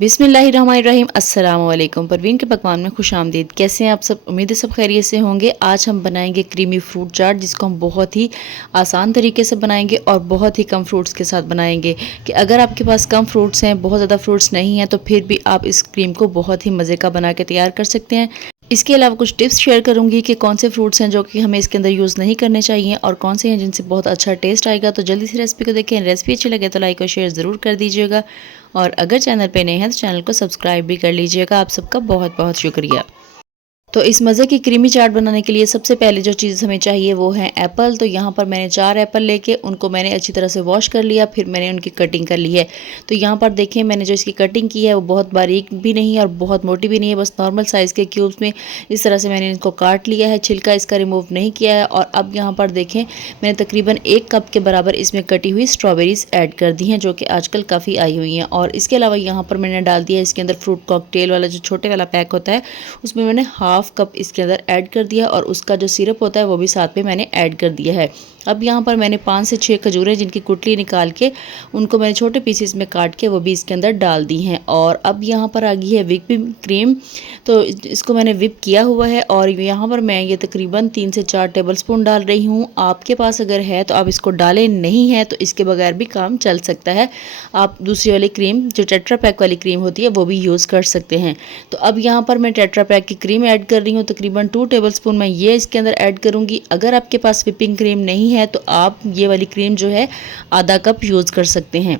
बिस्मिल्लाहिर्रहमानिर्रहीम। अस्सलाम वालेकुम। परवीन के पकवान में खुशामदीद। कैसे हैं आप सब? उम्मीद है सब खैरियत से होंगे। आज हम बनाएंगे क्रीमी फ्रूट चाट, जिसको हम बहुत ही आसान तरीके से बनाएंगे और बहुत ही कम फ्रूट्स के साथ बनाएंगे। कि अगर आपके पास कम फ्रूट्स हैं, बहुत ज़्यादा फ्रूट्स नहीं हैं, तो फिर भी आप इस क्रीम को बहुत ही मज़े का बना के तैयार कर सकते हैं। इसके अलावा कुछ टिप्स शेयर करूंगी कि कौन से फ्रूट्स हैं जो कि हमें इसके अंदर यूज़ नहीं करने चाहिए और कौन से हैं जिनसे बहुत अच्छा टेस्ट आएगा। तो जल्दी से रेसिपी को देखें। रेसिपी अच्छी लगे तो लाइक और शेयर ज़रूर कर दीजिएगा और अगर चैनल पे नए हैं तो चैनल को सब्सक्राइब भी कर लीजिएगा। आप सबका बहुत बहुत शुक्रिया। तो इस मज़े की क्रीमी चाट बनाने के लिए सबसे पहले जो चीज़ हमें चाहिए वो है एप्पल। तो यहाँ पर मैंने 4 एप्पल लेके उनको मैंने अच्छी तरह से वॉश कर लिया, फिर मैंने उनकी कटिंग कर ली है। तो यहाँ पर देखें, मैंने जो इसकी कटिंग की है वो बहुत बारीक भी नहीं है और बहुत मोटी भी नहीं है, बस नॉर्मल साइज़ के क्यूब्स में इस तरह से मैंने इनको काट लिया है। छिलका इसका रिमूव नहीं किया है। और अब यहाँ पर देखें, मैंने तकरीबन 1 कप के बराबर इसमें कटी हुई स्ट्रॉबेरीज़ ऐड कर दी हैं, जो कि आजकल काफ़ी आई हुई हैं। और इसके अलावा यहाँ पर मैंने डाल दिया इसके अंदर फ्रूट कॉकटेल वाला जो छोटे वाला पैक होता है, उसमें मैंने हाफ कप इसके अंदर ऐड कर दिया और उसका जो सिरप होता है वो भी साथ में मैंने ऐड कर दिया है। अब यहाँ पर मैंने 5 से 6 खजूरें जिनकी गुठली निकाल के उनको मैंने छोटे पीसेस में काट के वो भी इसके अंदर डाल दी हैं। और अब यहाँ पर आ गई है व्हिपिंग क्रीम। तो इसको मैंने व्हिप किया हुआ है और यहाँ पर मैं ये तकरीबन 3 से 4 टेबलस्पून डाल रही हूँ। आपके पास अगर है तो आप इसको डालें, नहीं है तो इसके बगैर भी काम चल सकता है। आप दूसरी वाली क्रीम जो टेट्रा पैक वाली क्रीम होती है वो भी यूज़ कर सकते हैं। तो अब यहाँ पर मैं टेट्रा पैक की क्रीम ऐड कर रही हूँ। तकरीबन 2 टेबलस्पून मैं ये इसके अंदर ऐड करूँगी। अगर आपके पास व्हिपिंग क्रीम नहीं है तो आप ये वाली क्रीम जो है आधा कप यूज़ कर सकते हैं।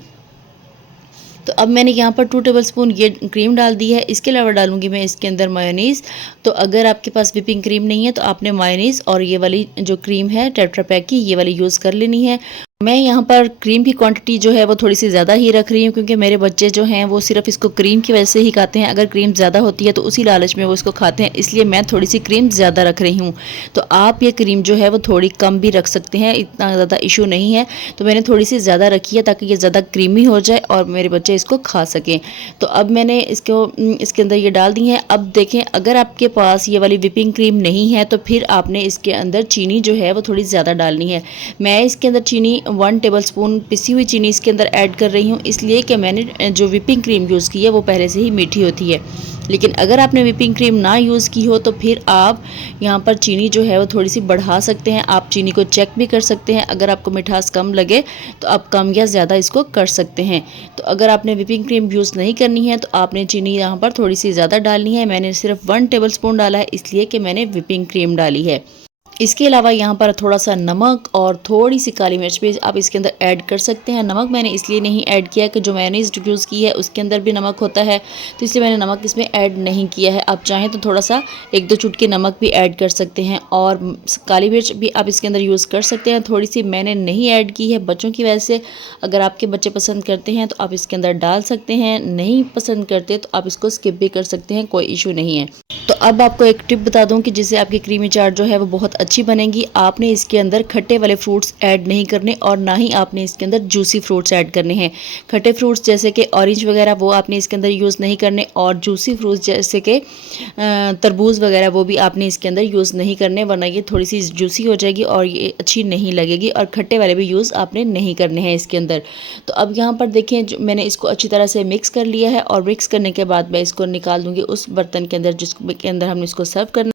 तो अब मैंने यहाँ पर 2 टेबलस्पून ये क्रीम डाल दी है। इसके अलावा डालूंगी मैं इसके अंदर मायोनीज़। तो अगर आपके पास व्हिपिंग क्रीम नहीं है तो आपने मायोनीज़ और ये वाली जो क्रीम है टेट्रा पैक की, ये वाली यूज़ कर लेनी है। मैं यहाँ पर क्रीम की क्वांटिटी जो है वो थोड़ी सी ज़्यादा ही रख रही हूँ, क्योंकि मेरे बच्चे जो हैं वो सिर्फ इसको क्रीम की वजह से ही खाते हैं। अगर क्रीम ज़्यादा होती है तो उसी लालच में वो इसको खाते हैं, इसलिए मैं थोड़ी सी क्रीम ज़्यादा रख रही हूँ। तो आप ये क्रीम जो है वो थोड़ी कम भी रख सकते हैं, इतना ज़्यादा इशू नहीं है। तो मैंने थोड़ी सी ज़्यादा रखी है ताकि ये ज़्यादा क्रीमी हो जाए और मेरे बच्चे इसको खा सकें। तो अब मैंने इसके अंदर ये डाल दी है। अब देखें, अगर आपके पास ये वाली व्हिपिंग क्रीम नहीं है तो फिर आपने इसके अंदर चीनी जो है वो थोड़ी ज़्यादा डालनी है। मैं इसके अंदर चीनी 1 टेबलस्पून पिसी हुई चीनी इसके अंदर ऐड कर रही हूँ, इसलिए कि मैंने जो व्हिपिंग क्रीम यूज़ की है वो पहले से ही मीठी होती है। लेकिन अगर आपने व्हिपिंग क्रीम ना यूज़ की हो तो फिर आप यहाँ पर चीनी जो है वो थोड़ी सी बढ़ा सकते हैं। आप चीनी को चेक भी कर सकते हैं, अगर आपको मिठास कम लगे तो आप कम या ज़्यादा इसको कर सकते हैं। तो अगर आपने व्हिपिंग क्रीम यूज़ नहीं करनी है तो आपने चीनी यहाँ पर थोड़ी सी ज़्यादा डालनी है। मैंने सिर्फ 1 टेबलस्पून डाला है, इसलिए कि मैंने व्हिपिंग क्रीम डाली है। इसके अलावा यहाँ पर थोड़ा सा नमक और थोड़ी सी काली मिर्च भी आप इसके अंदर ऐड कर सकते हैं। नमक मैंने इसलिए नहीं ऐड किया कि जो मेयोनीज़ यूज़ की है उसके अंदर भी नमक होता है, तो इसलिए मैंने नमक इसमें ऐड नहीं किया है। आप चाहें तो थोड़ा सा 1-2 चुटकी नमक भी ऐड कर सकते हैं और काली मिर्च भी आप इसके अंदर यूज़ कर सकते हैं। थोड़ी सी मैंने नहीं ऐड की है बच्चों की वजह से। अगर आपके बच्चे पसंद करते हैं तो आप इसके अंदर डाल सकते हैं, नहीं पसंद करते तो आप इसको स्किप भी कर सकते हैं, कोई इशू नहीं है। तो अब आपको एक टिप बता दूं कि जिससे आपकी क्रीमी चाट जो है वो बहुत अच्छी बनेगी। आपने इसके अंदर खट्टे वाले फ्रूट्स ऐड नहीं करने और ना ही आपने इसके अंदर जूसी फ्रूट्स ऐड करने हैं। खट्टे फ्रूट्स जैसे कि ऑरेंज वगैरह वो आपने इसके अंदर यूज़ नहीं करने, और जूसी फ्रूट्स जैसे कि तरबूज वगैरह वो भी आपने इसके अंदर यूज़ नहीं करने, वरना ये थोड़ी सी जूसी हो जाएगी और ये अच्छी नहीं लगेगी। और खट्टे वाले भी यूज़ आपने नहीं करने हैं इसके अंदर। तो अब यहाँ पर देखें, जो मैंने इसको अच्छी तरह से मिक्स कर लिया है और मिक्स करने के बाद मैं इसको निकाल दूँगी उस बर्तन के अंदर जिसके अंदर हमने इसको सर्व करना।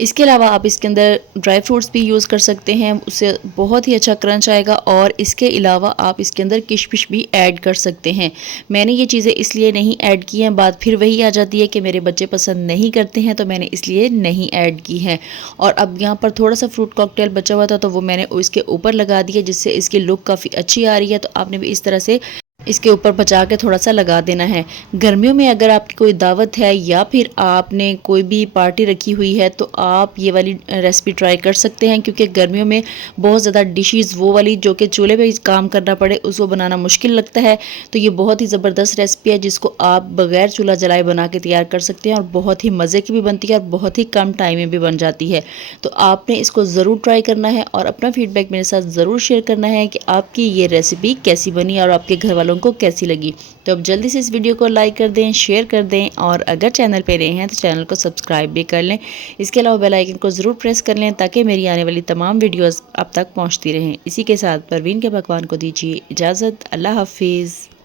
इसके अलावा आप इसके अंदर ड्राई फ्रूट्स भी यूज़ कर सकते हैं, उससे बहुत ही अच्छा क्रंच आएगा। और इसके अलावा आप इसके अंदर किशमिश भी ऐड कर सकते हैं। मैंने ये चीज़ें इसलिए नहीं ऐड की हैं, बात फिर वही आ जाती है कि मेरे बच्चे पसंद नहीं करते हैं, तो मैंने इसलिए नहीं ऐड की है। और अब यहाँ पर थोड़ा सा फ्रूट कॉकटेल बचा हुआ था तो वो मैंने इसके ऊपर लगा दिया, जिससे इसकी लुक काफ़ी अच्छी आ रही है। तो आपने भी इस तरह से इसके ऊपर बचा के थोड़ा सा लगा देना है। गर्मियों में अगर आपकी कोई दावत है या फिर आपने कोई भी पार्टी रखी हुई है तो आप ये वाली रेसिपी ट्राई कर सकते हैं, क्योंकि गर्मियों में बहुत ज़्यादा डिशेस वो वाली जो कि चूल्हे पे काम करना पड़े उसको बनाना मुश्किल लगता है। तो ये बहुत ही ज़बरदस्त रेसिपी है जिसको आप बग़ैर चूल्हा जलाए बना के तैयार कर सकते हैं और बहुत ही मज़े की भी बनती है और बहुत ही कम टाइम में भी बन जाती है। तो आपने इसको ज़रूर ट्राई करना है और अपना फीडबैक मेरे साथ ज़रूर शेयर करना है कि आपकी ये रेसिपी कैसी बनी और आपके घर वालों को कैसी लगी। तो अब जल्दी से इस वीडियो को लाइक कर दें, शेयर कर दें और अगर चैनल पे नए हैं तो चैनल को सब्सक्राइब भी कर लें। इसके अलावा बेल आइकन को ज़रूर प्रेस कर लें ताकि मेरी आने वाली तमाम वीडियोस आप तक पहुंचती रहें। इसी के साथ परवीन के पकवान को दीजिए इजाज़त। अल्लाह हाफिज़।